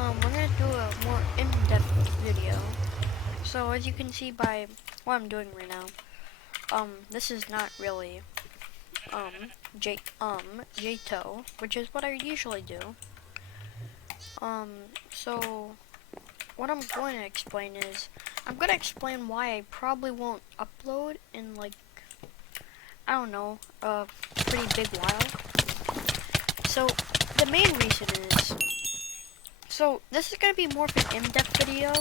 We're gonna do a more in-depth video. So as you can see by what I'm doing right now, this is not really, JTO, which is what I usually do. So what I'm going to explain is, I'm going to explain why I probably won't upload in like, I don't know, a pretty big while. So the main reason is, so this is going to be more of an in-depth video.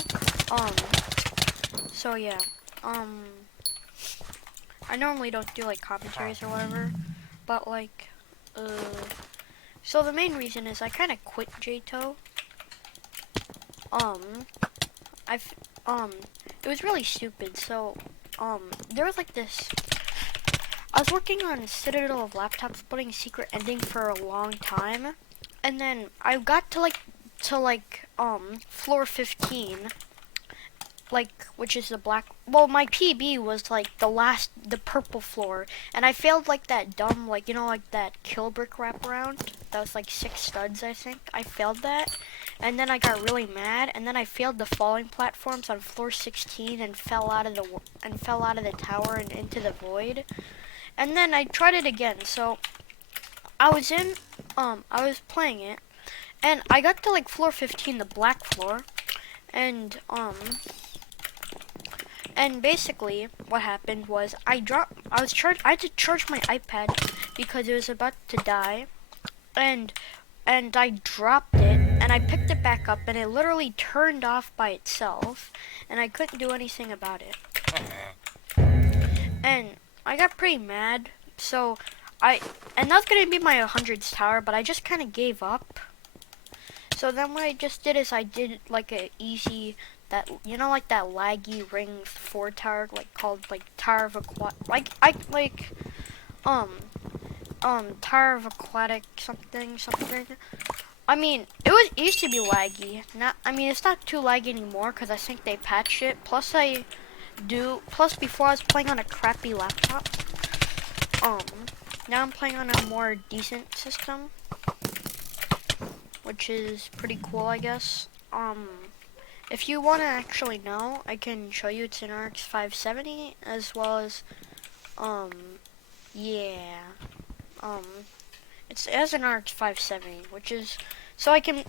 So yeah, I normally don't do like commentaries or whatever, but like, so the main reason is I kind of quit JTO. I've, it was really stupid. So, there was like this, I was working on Citadel of Laptop Splitting Secret Ending for a long time, and then I got to floor 15, like, which is the black, well, my PB was like the purple floor, and I failed like that dumb, like, you know, like that kill brick wraparound, that was like 6 studs, I think. I failed that, and then I got really mad, and then I failed the falling platforms on floor 16 and fell out of the tower and into the void. And then I tried it again. So I was playing it, and I got to like floor 15, the black floor, and basically what happened was I had to charge my iPad because it was about to die, and I dropped it, and I picked it back up, and it literally turned off by itself, and I couldn't do anything about it. And I got pretty mad, so and that's gonna be my 100s tower, but I just kind of gave up. So then what I just did is I did like a easy, that, you know, like that laggy ring 4 tower, like called like Tower of Tower of Aquatic something. I mean, it used to be laggy. It's not too laggy anymore because I think they patched it. Plus before I was playing on a crappy laptop. Now I'm playing on a more decent system, which is pretty cool, I guess. If you want to actually know, I can show you. It's an RX 570, as well as, it has an RX 570, which is, so I could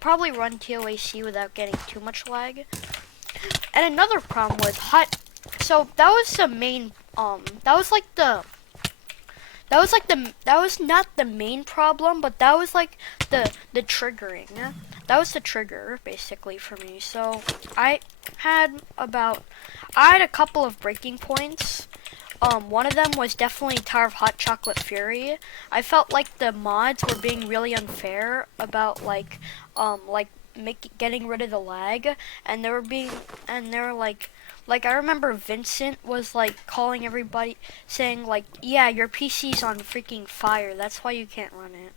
probably run TOAC without getting too much lag. And another problem was so that was the main, that was not the main problem, but that was like the triggering. That was the trigger basically for me. So I had a couple of breaking points. One of them was definitely Tower of Hot Chocolate Fury. I felt like the mods were being really unfair about getting rid of the lag, and they were like, I remember Vincent was like calling everybody, saying like, yeah, your PC's on freaking fire, that's why you can't run it.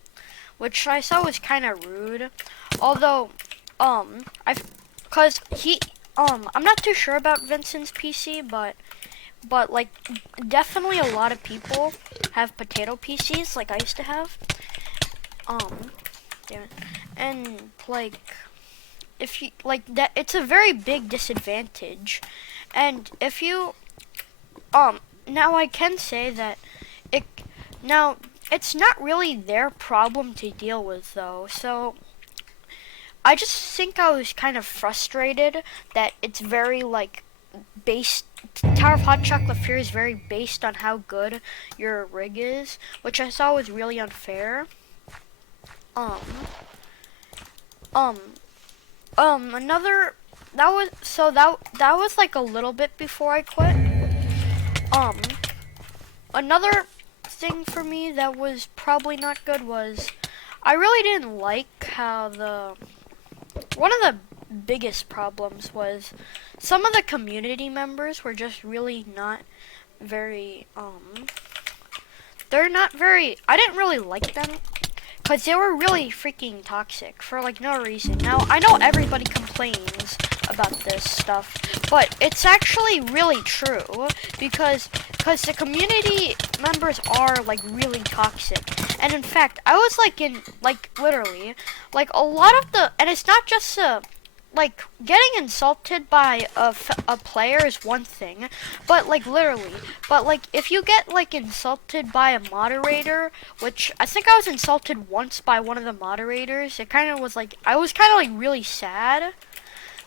Which I saw was kind of rude. Although, I'm not too sure about Vincent's PC, but like, definitely a lot of people have potato PCs, like I used to have. Damn it. And like, if you like that, it's a very big disadvantage. And if you, now I can say that it's not really their problem to deal with though. So I just think I was kind of frustrated that it's very like Tower of Hot Chocolate Fury is very based on how good your rig is, which I saw was really unfair. That was like a little bit before I quit. Another thing for me that was probably not good was, I really didn't like how one of the biggest problems was some of the community members were just really not very, I didn't really like them, because they were really freaking toxic for like no reason. Now, I know everybody complains about this stuff, but it's actually really true, because the community members are like really toxic. And in fact, I was like literally, like a lot of and it's not just like getting insulted by a player is one thing, but like literally, but like if you get like insulted by a moderator, which I think I was insulted once by one of the moderators, it kind of was like, I was kind of like really sad.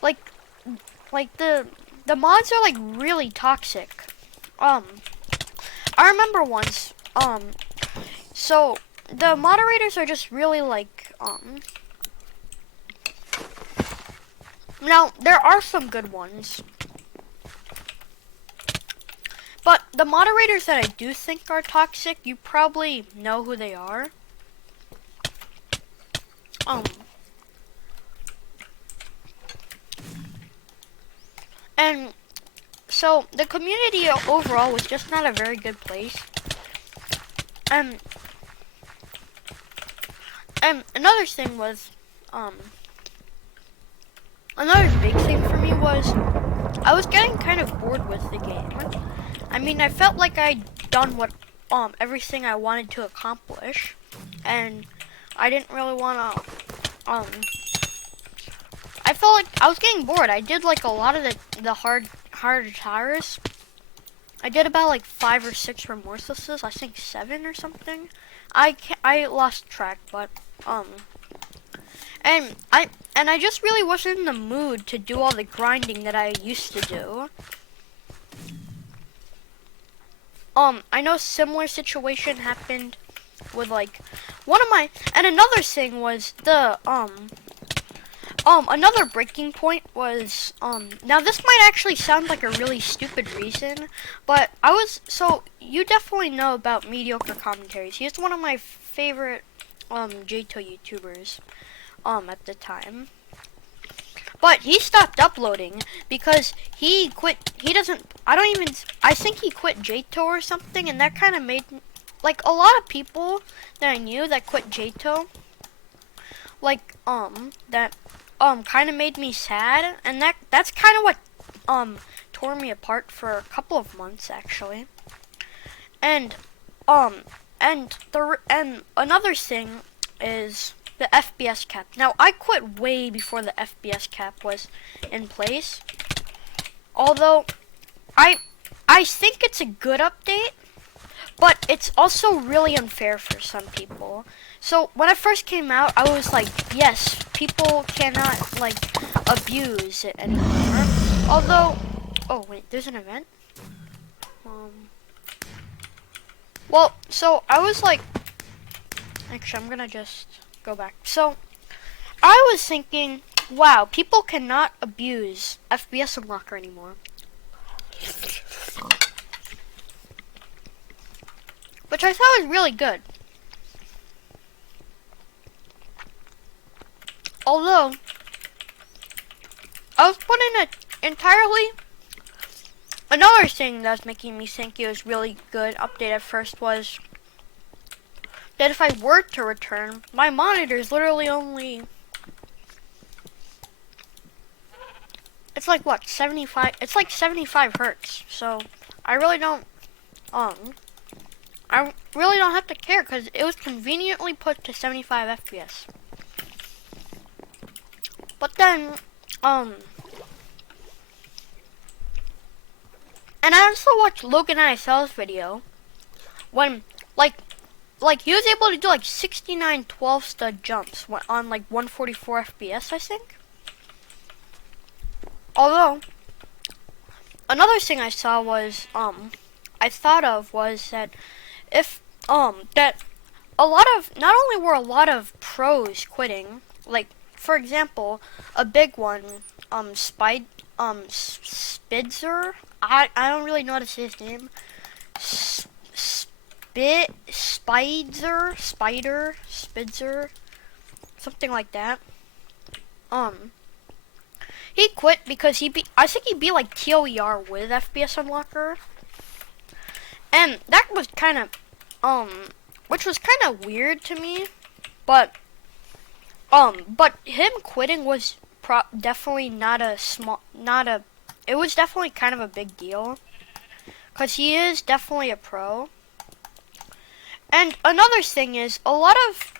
Like, the mods are like really toxic. I remember once, so the moderators are just really like, now there are some good ones, but the moderators that I do think are toxic, you probably know who they are. And so the community overall was just not a very good place. And another thing was, another big thing for me was I was getting kind of bored with the game. I mean, I felt like I'd done what everything I wanted to accomplish, and I didn't really want to I felt like I was getting bored. I did like a lot of the harder tires. I did about like 5 or 6 remorselesses, I think 7 or something. I lost track, but and I just really wasn't in the mood to do all the grinding that I used to do. I know a similar situation happened with like one of my, and another thing was the another breaking point was, now this might actually sound like a really stupid reason, but so you definitely know about Mediocre Commentaries. He's one of my favorite, JTO YouTubers, at the time. But he stopped uploading because he quit, I think he quit JTO or something, and that kind of made, like a lot of people that I knew that quit JTO, like, that kind of made me sad, and that's kind of what tore me apart for a couple of months actually. And another thing is the FPS cap. Now I quit way before the FPS cap was in place. Although I think it's a good update, but it's also really unfair for some people. So when I first came out, I was like, yes, people cannot like abuse it anymore. Although, oh wait, there's an event. Well, so I was like, actually, I'm gonna just go back. So I was thinking, wow, people cannot abuse FPS Unlocker anymore. Which I thought was really good. Although, I was putting it entirely, another thing that was making me think it was really good update at first was that if I were to return, my monitor is literally only, it's like what, 75, it's like 75 hertz, so I really don't have to care because it was conveniently put to 75 FPS. But then, and I also watched Logan ISL's video when, like he was able to do like 69 12 stud jumps on like 144 FPS, I think. Although, another thing I saw was, I thought of was that if, that a lot of, not only were a lot of pros quitting, like, for example, a big one, Spitzer, I don't really know how to say his name, Spitzer, something like that. He quit because I think he beat like TOER with FPS Unlocker. And that was kind of, which was kind of weird to me, but him quitting was definitely it was definitely kind of a big deal, because he is definitely a pro. And another thing is a lot of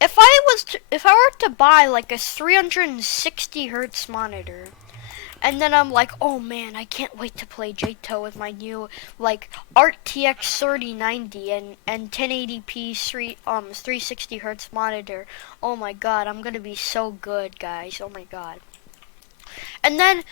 if I were to buy like a 360 hertz monitor, and then I'm like, oh man, I can't wait to play JTO with my new like RTX 3090 and 1080p 360 hertz monitor. Oh my god, I'm gonna be so good, guys. Oh my god. And then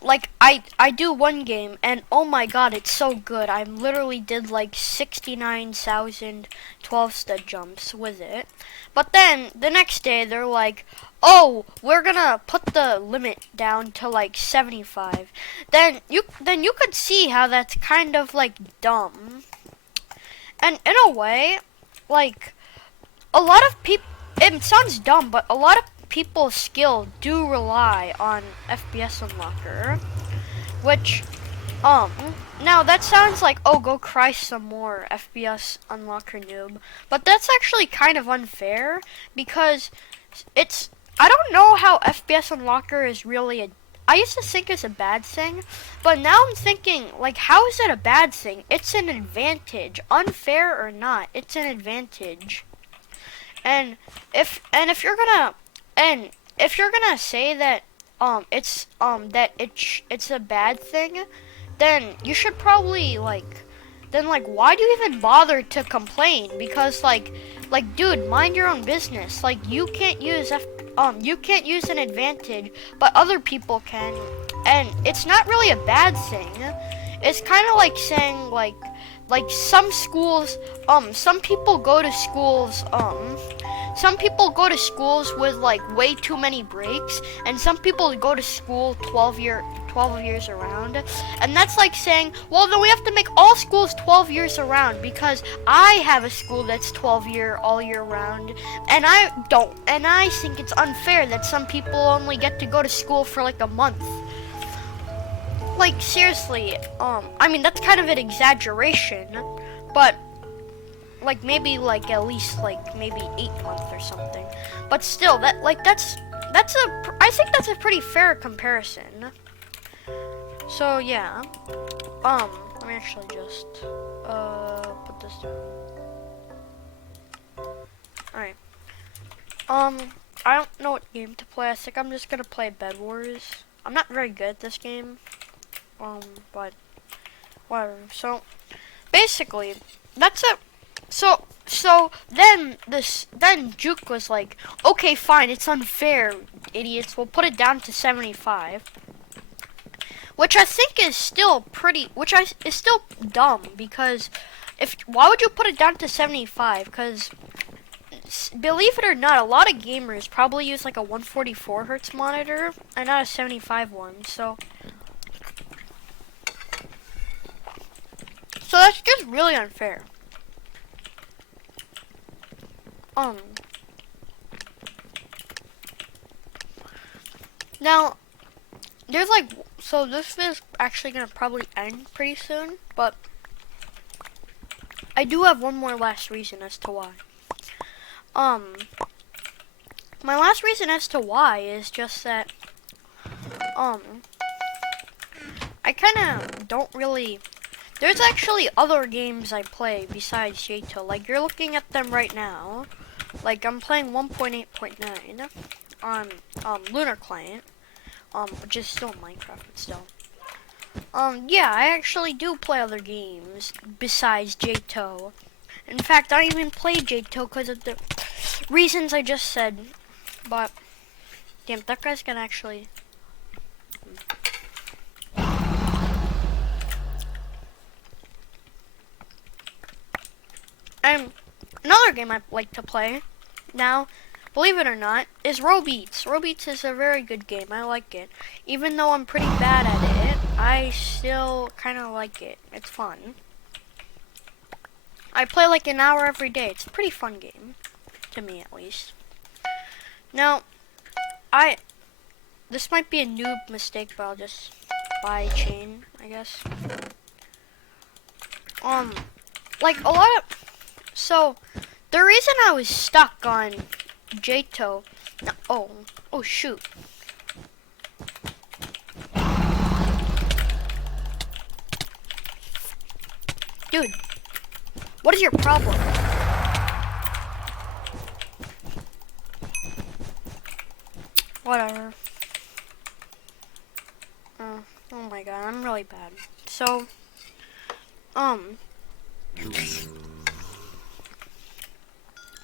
like I do one game and oh my god, it's so good. I literally did like 69,000 12 stud jumps with it. But then the next day they're like, "Oh, we're gonna put the limit down to like 75." Then you could see how that's kind of like dumb. And in a way, like a lot of people, it sounds dumb, but a lot of people's skill do rely on FPS Unlocker, which, now that sounds like, oh, go cry some more, FPS Unlocker noob, but that's actually kind of unfair, because I don't know how FPS Unlocker is really I used to think it's a bad thing, but now I'm thinking, like, how is it a bad thing? It's an advantage. Unfair or not, it's an advantage. And if you're gonna say that it's a bad thing, then you should probably like why do you even bother to complain? Because like dude, mind your own business. Like you can't use an advantage, but other people can, and it's not really a bad thing. It's kind of like saying like some schools, some people go to schools, with like way too many breaks, and some people go to school 12 years around, and that's like saying, well, then we have to make all schools 12 years around because I have a school that's 12 all year round, and I don't, and I think it's unfair that some people only get to go to school for like a month. Like seriously, I mean that's kind of an exaggeration, but like maybe like at least like maybe 8 months or something. But still, I think that's a pretty fair comparison. So yeah, let me actually just put this down. All right. I don't know what game to play. I think I'm just gonna play Bed Wars. I'm not very good at this game. But whatever. So basically, that's it. So then Juke was like, okay, fine, it's unfair, idiots. We'll put it down to 75, which I think is still is still dumb, because why would you put it down to 75? Because believe it or not, a lot of gamers probably use like a 144 hertz monitor and not a 75 one. So that's just really unfair. Now, there's so this is actually gonna probably end pretty soon, but I do have one more last reason as to why. My last reason as to why is just that, I kinda don't really, there's actually other games I play besides JTO. Like, you're looking at them right now. Like, I'm playing 1.8.9 on Lunar Client, which is still Minecraft, but still. Yeah, I actually do play other games besides JTO. In fact, I even played JTO because of the reasons I just said. But, damn, that guy's gonna actually... And another game I like to play now, believe it or not, is Robeats. Robeats is a very good game. I like it. Even though I'm pretty bad at it, I still kind of like it. It's fun. I play like an hour every day. It's a pretty fun game, to me at least. Now, this might be a noob mistake, but I'll just buy chain, I guess. Like a lot of... So, the reason I was stuck on JTO... No, oh shoot. Dude. What is your problem? Whatever. Oh my god, I'm really bad. So, oh,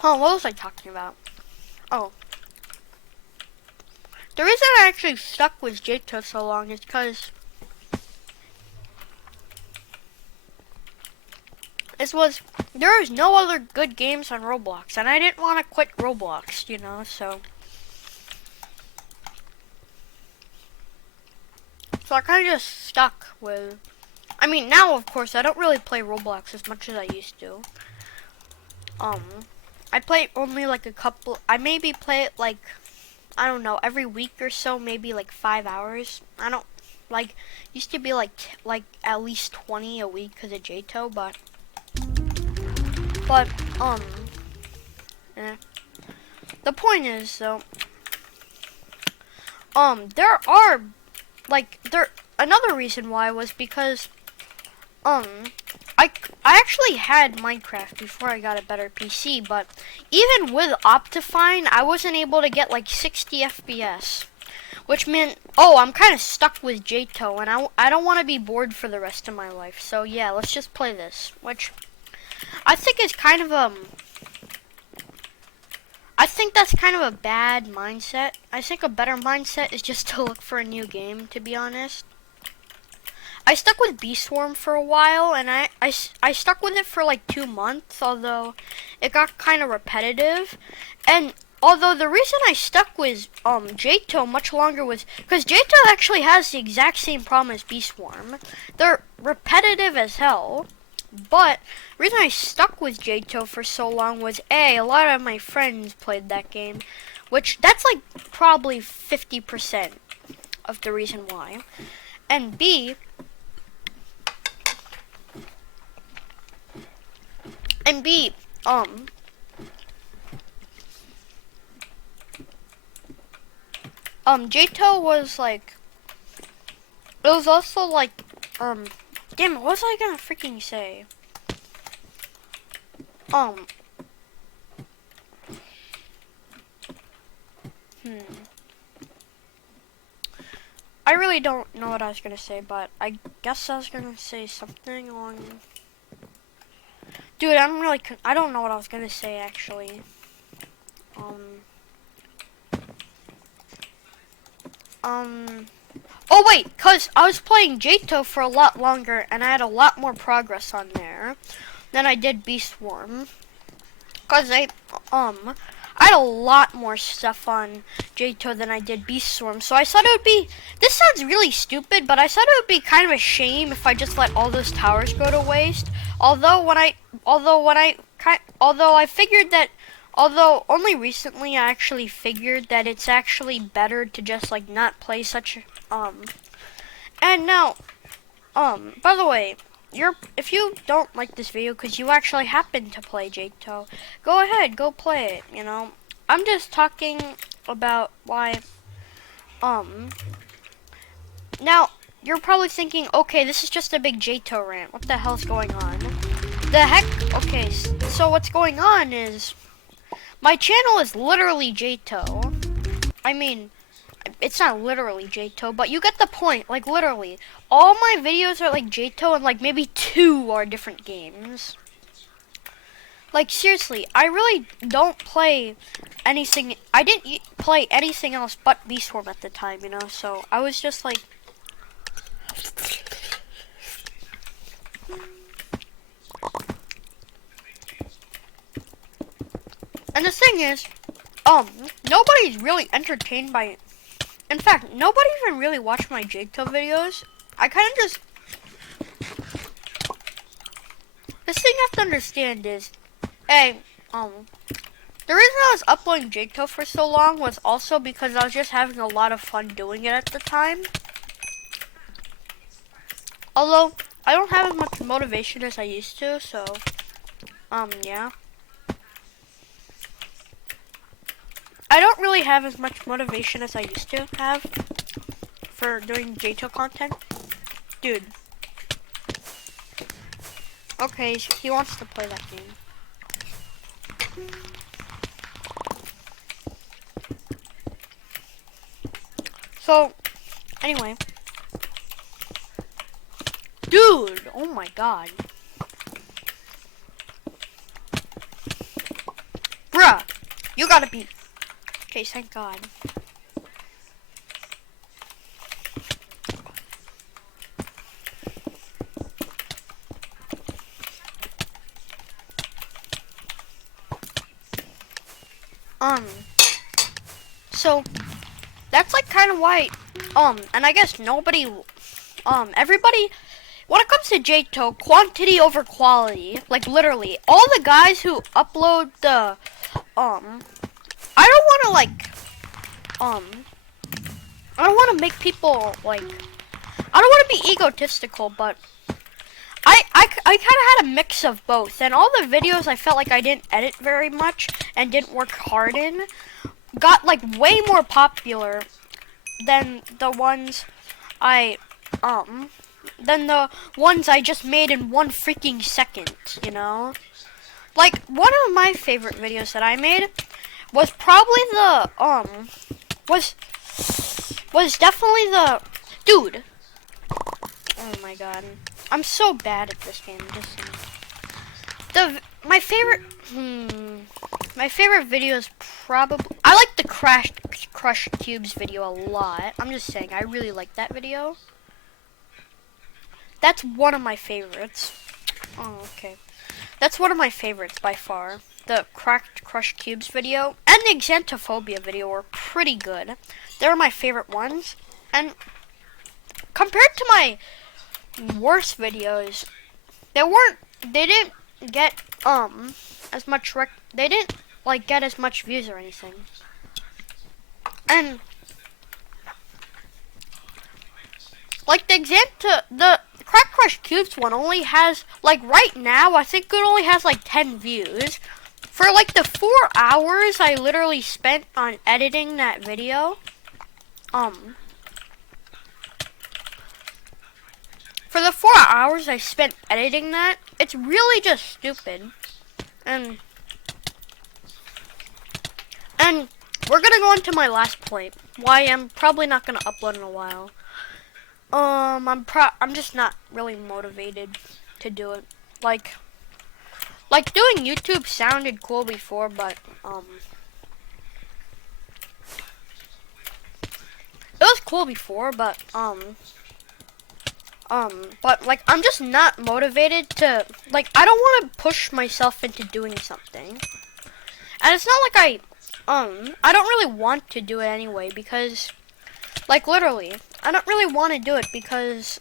what was I talking about? Oh. The reason I actually stuck with Jake so long is because there was no other good games on Roblox, and I didn't want to quit Roblox, you know, so I kind of just stuck with. I mean, now of course I don't really play Roblox as much as I used to. I play only like a couple. I maybe play it like, I don't know, every week or so, maybe like 5 hours. I don't like. Used to be like at least 20 a week because of JTO, but yeah. The point is though, there are another reason why was because I actually had Minecraft before I got a better PC, but even with Optifine, I wasn't able to get like 60 FPS, which meant, I'm kind of stuck with JTO, and I don't want to be bored for the rest of my life. So yeah, let's just play this, which I think is kind of I think that's kind of a bad mindset. I think a better mindset is just to look for a new game, to be honest. I stuck with Bee Swarm for a while, and I stuck with it for like 2 months, although it got kind of repetitive. And although the reason I stuck with JTO much longer was because JTO actually has the exact same problem as Bee Swarm. They're repetitive as hell. But the reason I stuck with JTO for so long was a lot of my friends played that game, which that's like probably 50% of the reason why. And B, JTO was like, it was also like, damn it, what was I gonna freaking say? I really don't know what I was gonna say, but I guess I was gonna say something along. Dude, I don't know what I was gonna say actually. Oh wait, cause I was playing JTO for a lot longer, and I had a lot more progress on there than I did Bee Swarm. Cause I had a lot more stuff on JTO than I did Bee Swarm, so I thought it would be. This sounds really stupid, but I thought it would be kind of a shame if I just let all those towers go to waste. Although only recently I actually figured that it's actually better to just like not play such and now by the way, if you don't like this video because you actually happen to play JTO, go ahead, go play it, you know. I'm just talking about why now you're probably thinking, okay, this is just a big JTO rant. What the hell's going on? The heck? Okay, so what's going on is my channel is literally JTO. I mean, it's not literally JTO, but you get the point. Like, literally. All my videos are like JTO, and like maybe 2 are different games. Like, seriously, I really don't play anything. I didn't play anything else but Bee Swarm at the time, you know? So, I was just like. And the thing is, nobody's really entertained by it. In fact, nobody even really watched my JTO videos. I kind of just. The thing you have to understand is, the reason I was uploading JTO for so long was also because I was just having a lot of fun doing it at the time. Although, I don't have as much motivation as I used to, so, yeah. I don't really have as much motivation as I used to have for doing JTO content. Dude. Okay, he wants to play that game. So, anyway. Dude, oh my god. Bruh, you gotta be. Okay, thank god. So that's like kind of why, and I guess nobody, everybody, when it comes to JTO, quantity over quality, like literally, all the guys who upload the, I don't want to like, I don't want to make people like, I don't want to be egotistical, but I kind of had a mix of both, and all the videos I felt like I didn't edit very much and didn't work hard in got like way more popular than the ones I just made in 1 freaking second, you know? Like one of my favorite videos that I made was probably the was definitely the dude. Oh my god. I'm so bad at this game. My favorite video is probably I like the Crush Cubes video a lot. I'm just saying I really like that video. That's one of my favorites. Oh, okay. That's one of my favorites by far. The Crush Cubes video and the Xanthophobia video were pretty good. They were my favorite ones. And compared to my worst videos, they didn't get as much they didn't like get as much views or anything. And like the Crush Cubes one only has like right now I think it only has like 10 views. For like the 4 hours I literally spent on editing that video, for the 4 hours I spent editing that, it's really just stupid. And we're gonna go into my last point. Why I'm probably not gonna upload in a while. I'm just not really motivated to do it. Like doing YouTube sounded cool before, but it was cool before, but like I'm just not motivated to like I don't want to push myself into doing something. And it's not like I don't really want to do it anyway because like literally I don't really want to do it because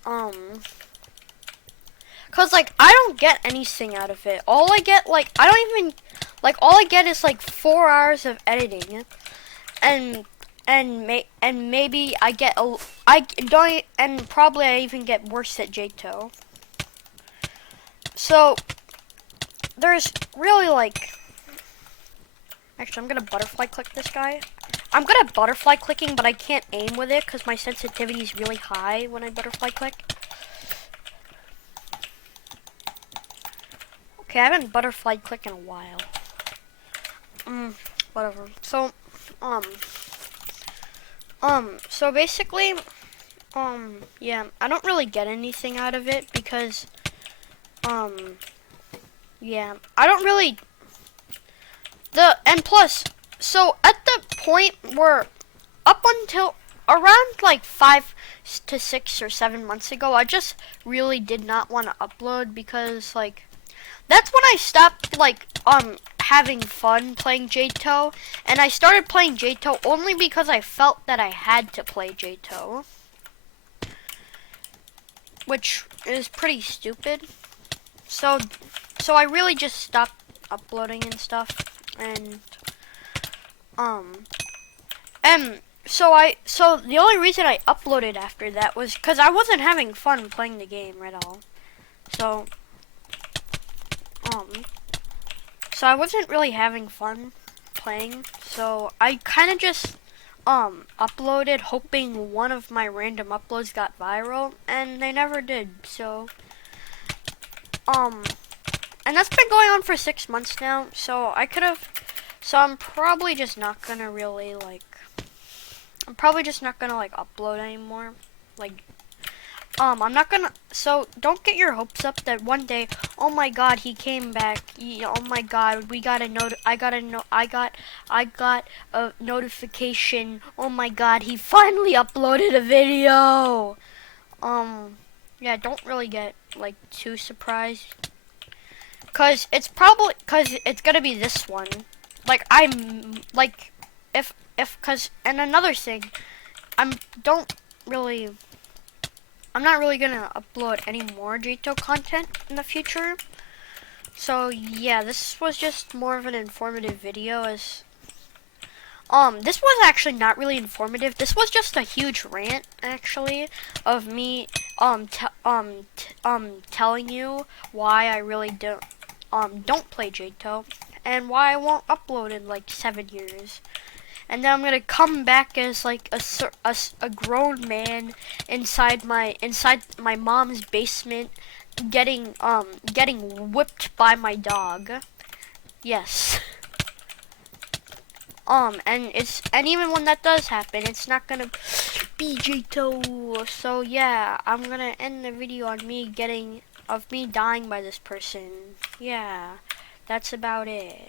like I don't get anything out of it. All I get like I don't even like all I get is like 4 hours of editing and maybe I get and probably I even get worse at JTO. So there's really like actually I'm gonna butterfly click this guy. I'm good at butterfly clicking, but I can't aim with it because my sensitivity is really high when I butterfly click. Okay, I haven't butterfly clicked in a while. Whatever. So, so basically, yeah, I don't really get anything out of it because, yeah, I don't really, and plus, so at the point where up until around like 5 to 6 or 7 months ago, I just really did not want to upload because like, that's when I stopped like, having fun playing JTO, and I started playing JTO only because I felt that I had to play JTO, which is pretty stupid. So I really just stopped uploading and stuff, and so the only reason I uploaded after that was because I wasn't having fun playing the game at all. So I wasn't really having fun playing, so I kind of just uploaded hoping one of my random uploads got viral, and they never did. So and that's been going on for 6 months now. So I could have. So I'm probably just not gonna really like. I'm probably just not gonna like upload anymore. Like, I'm not gonna. So don't get your hopes up that one day, oh my God, he came back. Oh my God, we got a note. I got a notification. Oh my God, he finally uploaded a video. Yeah, don't really get like too surprised, cause it's gonna be this one. Like I'm like, if cause and another thing, I'm don't really. I'm not really gonna upload any more Jito content in the future. So yeah, this was just more of an informative video. This was actually not really informative. This was just a huge rant, actually, of me telling you why I really don't play Jito and why I won't upload in like 7 years. And then I'm gonna come back as like a grown man inside my mom's basement, getting whipped by my dog. Yes. And even when that does happen, it's not gonna be Jito. So yeah, I'm gonna end the video on me dying by this person. Yeah, that's about it.